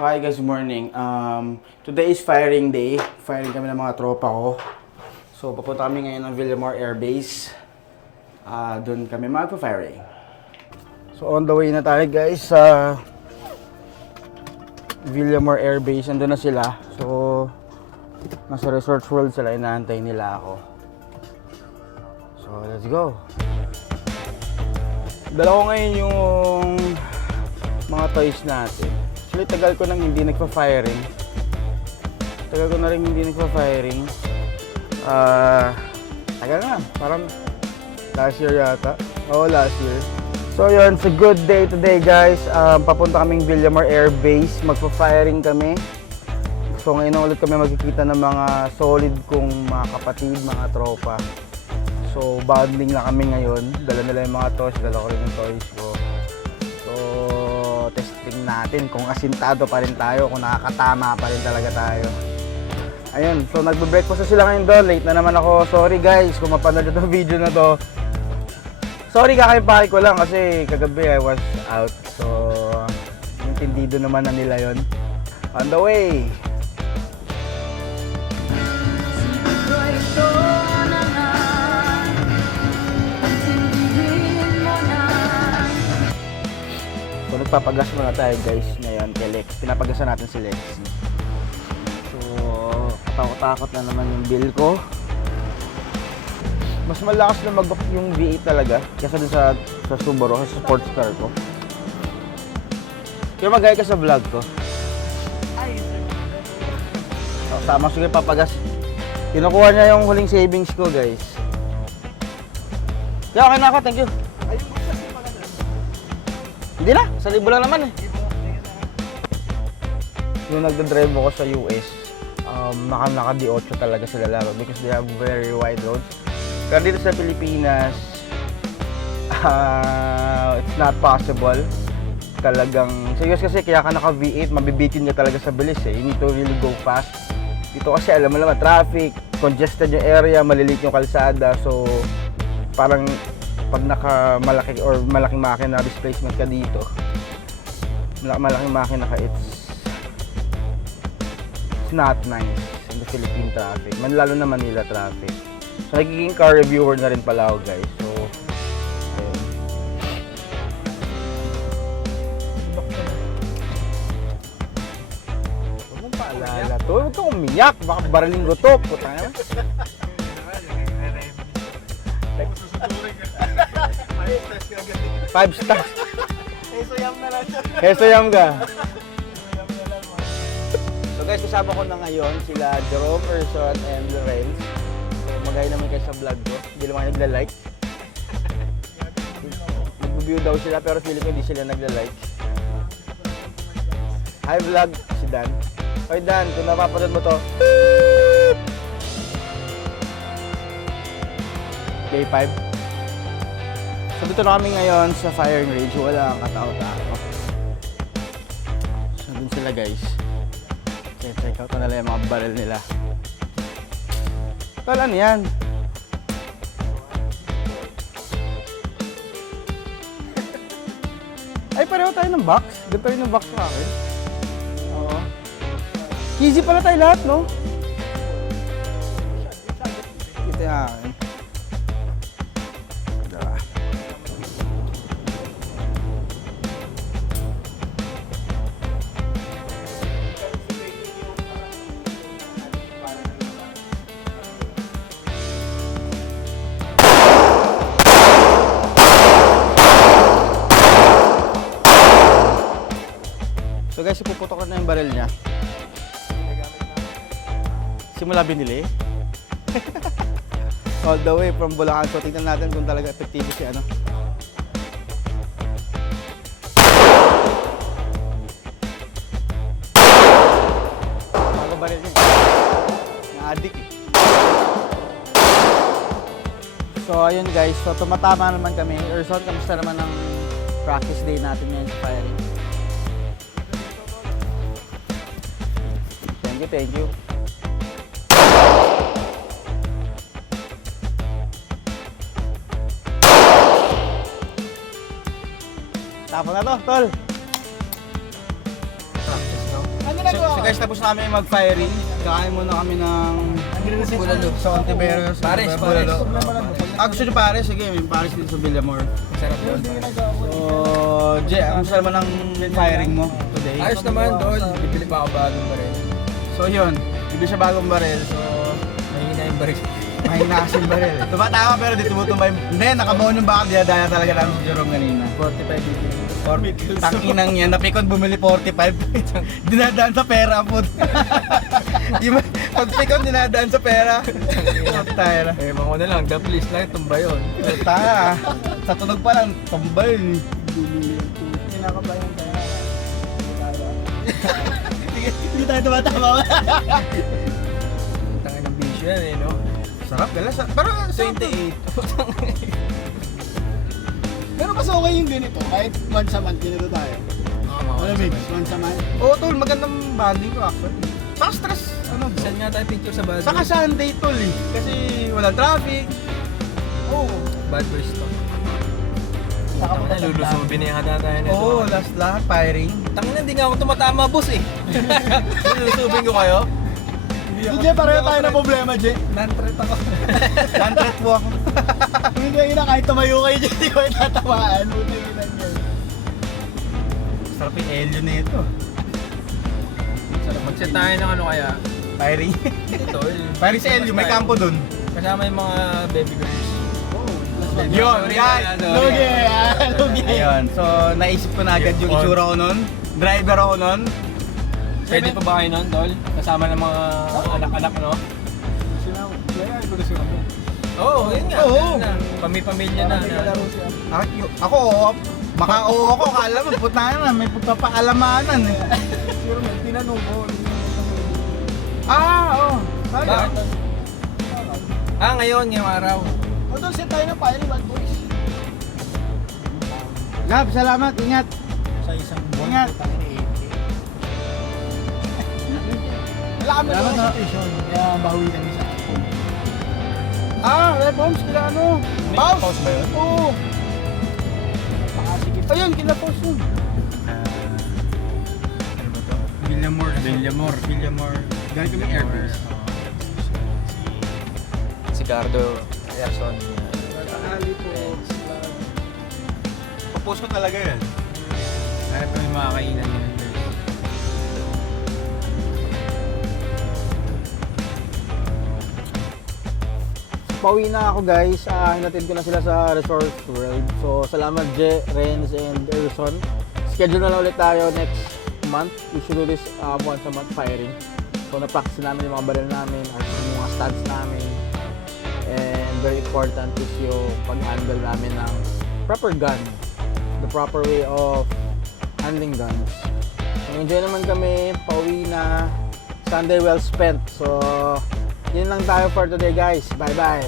Hi guys, good morning. Today is firing day. Firing kami ng mga tropa ko. So, papunta kami ngayon ng Villamor Air Base. Doon kami magpa-firing. So, on the way na tayo guys sa Villamor Air Base. Andun na sila. So, nasa Resorts World sila. Inaantay nila ako. So, let's go. Dala ko ngayon yung mga toys natin. Actually, tagal ko nang hindi nagpa-firing. Tagal ko na rin hindi nagpa-firing. Tagal na. Parang last year yata. Oo, last year. So yun, it's a good day today guys. Papunta kaming Villamor Air Base. Magpa-firing kami. So ngayon ulit kami magkikita ng mga solid kong mga kapatid, mga tropa. So bonding na kami ngayon. Dala nila yung mga toys. Dala ko rin yung toys ko. Testing natin kung asintado pa rin tayo, kung nakakatama pa rin talaga tayo. Ayun, so nagbe-breakfast na sila ngayon doon. Late na naman ako. Sorry guys kung mapanood itong video na to. Sorry, kakaimpake ko lang kasi kagabi I was out. So, intindido naman na nila yon. On the way! So, nagpapagas muna tayo guys ngayon kay Lex. Pinapagasan natin si Lexi. So, takot-takot na naman yung bill ko. Mas malakas na mag yung V8 talaga kaysa dun sa Subaru, sa sports car ko. Kaya magaya ka sa vlog ko. So, tama, sige, papagas. Kinukuha niya yung huling savings ko guys. Kaya okay na ako, thank you. Hindi na, 1,000 lang naman eh. Yung nagdadrive ako sa US, naka D8 talaga sila laro because they have very wide roads. Pero dito sa Pilipinas, it's not possible. Talagang, serious kasi kaya ka naka V8, mabibitin ka talaga sa bilis eh. You need to really go fast. Dito kasi alam mo naman, traffic, congested yung area, maliliit yung kalsada. So, parang pag naka-malaki or malaking makina displacement ka dito, malaking makina ka, it's not nice in the Philippine traffic. Lalo na Manila traffic. So, nagiging car reviewer na rin pala ako guys. So, ayun. Huwag mong paalala to. Huwag kang umiyak. Baka baraling ko to. Puta nga. 5 stars. Hesoyam na lang. Hesoyam ka. So guys, kasama ko na ngayon sila Jerome, Erson, and Lorenz. So magaya naman kayo sa vlog ko. Hindi naman nagla-like. Nag-view daw sila pero feeling ko hindi sila nagla-like. Hi vlog, si Dan. Hoy Dan, kung napapanood mo to. Day 5. So dito na kami ngayon sa firing range. Wala ang katao-tao. So dun sila guys. Check out na nila yung mga barrel nila. Tol, ano yan? Ay, pareho tayo ng box. Ganito rin yung box ko akin. Oo. Easy pala tayo lahat, no? Ito yung akin. So guys, ipuputok ko na yung barrel niya. Simula binili. All the way from Bulacan. So tingnan natin kung talaga epektibo si ano. Bago barrel niya. Na-addict eh. So ayun guys, so tumatama naman kami. Erson, kamusta naman ang practice day natin ngayon sa firing? Thank you. Tapos na to, tol. Practice, no? ginagawa So guys, tapos namin mag-firing. Kakain muna kami ng bulalo sa Ontiveros. Pares. Bulalo. Gusto nyo pares? Sige, may pares dito sa Villamor. Sarap yun. So, Jay, ang saan naman ang firing mo today? Ayos naman, Tol. Bibili pa ako bagong baril. So yun, bibili siya bagong baril. So, Mahina yung baril. mahina kasi yung baril. Tumatawa pero di tumutumbay. Hindi, nakabaon yung baka. Dinadaya talaga namin si Jerome kanina. 45 bibili. Tanginang yan. Napikon bumili 45. Dinadaan sa pera po. Yung pagpikon dinadaan sa pera. Tayo na. Eh, mga na lang, the please lang, tumba yun. Tayo. Sa tunog pa lang, tumbay. Kinakabayan tayo. Hindi tayo tumatama. Tangin ng bisyo yan eh, no? Sarap gala. Pero 28. Pero mas okay yung ganito. Kahit once a month, ganito tayo. Malamig, once a month. Oo, tol, magandang banding ko actually. Saka stress, ano ba? Saan nga tayo picture sa bad Saka Sunday, tol eh. Kasi walang traffic. Oo. Bad boys to. Saka Tangin na, lulusubin na yung hada tayo nito. Oo, last lahat, firing. Tangin na, hindi nga ako tumatama, boss eh. Lulusubin ko kayo. Hindi, pareho tayo na problema, Jay. Non-threat ako. Contract po ako. Hindi nga ina, kahit tumayo kayo dyan, hindi ko yung tatamaan. Buti yun lang yun. Sarap yung Elio na ito. Mag-set tayo ng ano kaya? Firing. Ito, Firing sa Elio, may kampo dun. Kasama yung mga baby girls. Yun, guys. Lugi, lugi. Ayun, so naisip ko na agad yung itsura ko nun. Driver ako nun. Pwede pa ba kayo nun, Tol? Kasama ng mga anak-anak, no? Oo, yun nga. Oo. Yun na. Pamilya na. Ako, maka-oo ako, kala mo, puta na, may pagpapaalamanan eh. Siguro may tinanong ko. Oo. Bakit? Ngayon, ngayong araw. O doon, set tayo ng firing, bad boys. Gab, salamat, ingat. Sa isang Ingat. Wala kami Salamat, doon. Kaya bawi lang isa. Red Bombs, kila ano? Pause ba yun? Oo. Pakasigit. Ayun, kila post yun. Ano ba to? Villamor. Galing kami airbase. Si Cardo Erson. Ali po. Papost ko talaga yan. Kaya pa yung mga kainan yun. Pauwi na ako guys. Hinatid ko na sila sa Resort World. So salamat Je, Renz, and Erson. Schedule na lang ulit tayo next month. We should do this once a month firing. So na-practice namin yung mga baril namin, yung mga stats namin. And very important is yung pag-handle namin ng proper gun. The proper way of handling guns. So enjoy naman kami. Pauwi na. Sunday well spent. So yun lang tayo for today guys. Bye bye.